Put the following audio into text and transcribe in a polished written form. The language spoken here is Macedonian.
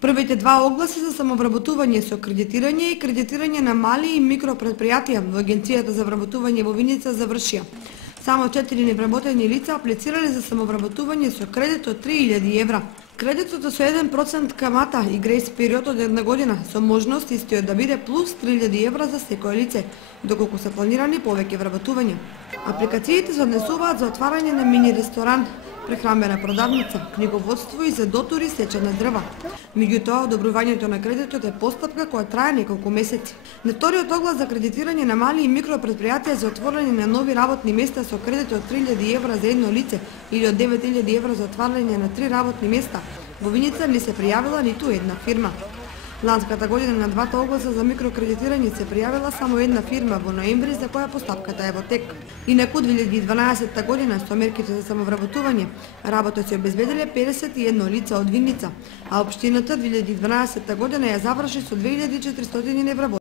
Првите два огласи за самовработување со кредитирање и кредитирање на мали и микропредпријатија во Агенцијата за вработување во Виница завршија. Само 4 невработени лица аплицирале за самовработување со кредит од 3000 евра. Кредитот е со 1% камата и грејс период од 1 година, со можност истиот да биде плюс 3000 евра за секое лице, доколку се планирани повеќе вработувања. Апликациите се однесуваат за отварање на мини ресторан, прехранбена продавница, книговодство и за дотури сечена дрва. Меѓутоа, одобрувањето на кредитот е постапка која трае неколку месеци. На вториот оглас за кредитирање на мали и микропредпријатија за отворање на нови работни места со кредит од 3000 евра за едно лице или од 9000 евра за отварање на 3 работни места, во Виница не се пријавила ниту една фирма. Ланската година на двата огласа за микрокредитирање се пријавила само една фирма во ноември, за која постапката е во тек. Инаку 2012 година со мерките за самовработување работат се обезбедиле 51 лица од Виница, а општината 2012 година ја заврши со 2400 невработени.